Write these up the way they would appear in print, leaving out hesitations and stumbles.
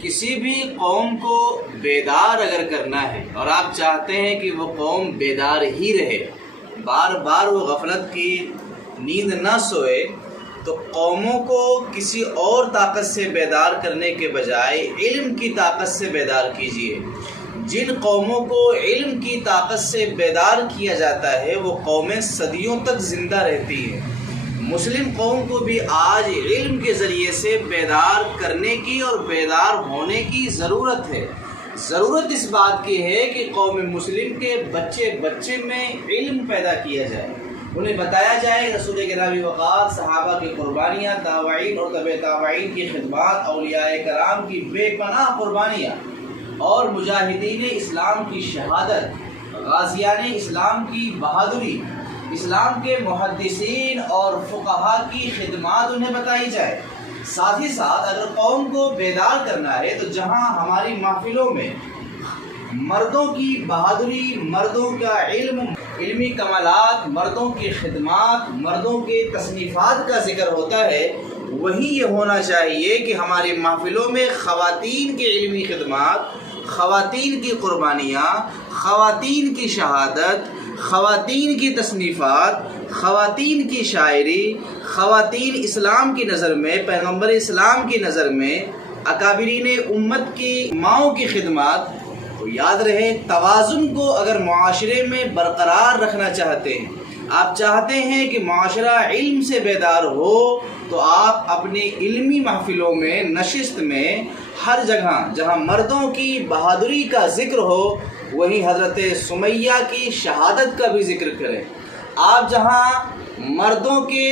کسی بھی قوم کو بیدار اگر کرنا ہے اور آپ چاہتے ہیں کہ وہ قوم بیدار ہی رہے، بار بار وہ غفلت کی نیند نہ سوئے، تو قوموں کو کسی اور طاقت سے بیدار کرنے کے بجائے علم کی طاقت سے بیدار کیجیے۔ جن قوموں کو علم کی طاقت سے بیدار کیا جاتا ہے وہ قومیں صدیوں تک زندہ رہتی ہیں۔ مسلم قوم کو بھی آج علم کے ذریعے سے بیدار کرنے کی اور بیدار ہونے کی ضرورت ہے۔ ضرورت اس بات کی ہے کہ قوم مسلم کے بچے بچے میں علم پیدا کیا جائے، انہیں بتایا جائے رسول گرامی وقار، صحابہ کی قربانیاں، تابعین اور تبع تابعین کی خدمات، اولیاء کرام کی بے پناہ قربانیاں اور مجاہدین اسلام کی شہادت، غازیان اسلام کی بہادری، اسلام کے محدثین اور فقہا کی خدمات انہیں بتائی جائے۔ ساتھ ہی ساتھ اگر قوم کو بیدار کرنا ہے تو جہاں ہماری محفلوں میں مردوں کی بہادری، مردوں کا علم، علمی کمالات، مردوں کی خدمات، مردوں کے تصنیفات کا ذکر ہوتا ہے، وہی یہ ہونا چاہیے کہ ہماری محفلوں میں خواتین کی علمی خدمات، خواتین کی قربانیاں، خواتین کی شہادت، خواتین کی تصنیفات، خواتین کی شاعری، خواتین اسلام کی نظر میں، پیغمبر اسلام کی نظر میں، اکابرین امت کی ماؤں کی خدمات۔ تو یاد رہے، توازن کو اگر معاشرے میں برقرار رکھنا چاہتے ہیں، آپ چاہتے ہیں کہ معاشرہ علم سے بیدار ہو، تو آپ اپنی علمی محفلوں میں، نشست میں، ہر جگہ جہاں مردوں کی بہادری کا ذکر ہو وہیں حضرت سمیہ کی شہادت کا بھی ذکر کریں۔ آپ جہاں مردوں کے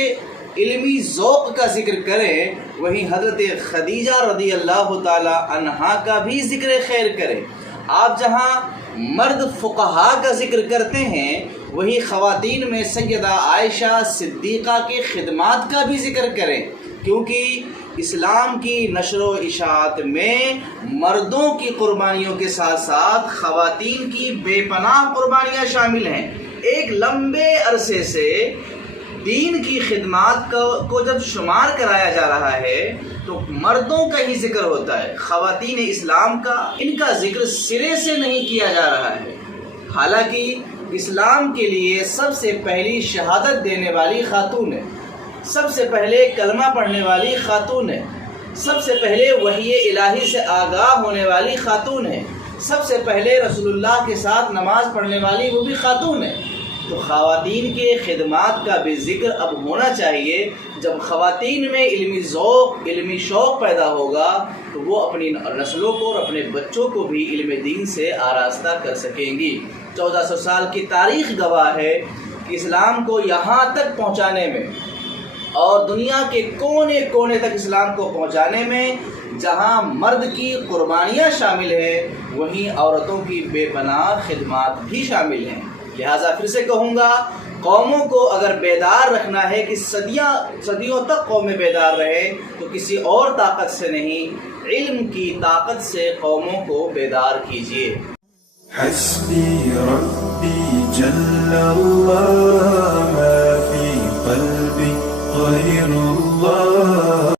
علمی ذوق کا ذکر کریں وہیں حضرت خدیجہ رضی اللہ تعالی عنہا کا بھی ذکر خیر کریں۔ آپ جہاں مرد فقہا کا ذکر کرتے ہیں وہی خواتین میں سیدہ عائشہ صدیقہ کی خدمات کا بھی ذکر کریں، کیونکہ اسلام کی نشر و اشاعت میں مردوں کی قربانیوں کے ساتھ ساتھ خواتین کی بے پناہ قربانیاں شامل ہیں۔ ایک لمبے عرصے سے دین کی خدمات کو جب شمار کرایا جا رہا ہے تو مردوں کا ہی ذکر ہوتا ہے، خواتین اسلام کا ان کا ذکر سرے سے نہیں کیا جا رہا ہے۔ حالانکہ اسلام کے لیے سب سے پہلی شہادت دینے والی خاتون ہے، سب سے پہلے کلمہ پڑھنے والی خاتون ہے، سب سے پہلے وحی الہی سے آگاہ ہونے والی خاتون ہے، سب سے پہلے رسول اللہ کے ساتھ نماز پڑھنے والی وہ بھی خاتون ہے۔ تو خواتین کے خدمات کا بھی ذکر اب ہونا چاہیے۔ جب خواتین میں علمی ذوق، علمی شوق پیدا ہوگا تو وہ اپنی نسلوں کو اور اپنے بچوں کو بھی علم دین سے آراستہ کر سکیں گی۔ 1400 سال کی تاریخ گواہ ہے کہ اسلام کو یہاں تک پہنچانے میں اور دنیا کے کونے کونے تک اسلام کو پہنچانے میں جہاں مرد کی قربانیاں شامل ہیں وہیں عورتوں کی بے پناہ خدمات بھی شامل ہیں۔ لہٰذا پھر سے کہوں گا، قوموں کو اگر بیدار رکھنا ہے کہ صدیوں تک قومیں بیدار رہے تو کسی اور طاقت سے نہیں، علم کی طاقت سے قوموں کو بیدار کیجیے۔ حسبی ربی جل اللہ ما فی قلبی غیر اللہ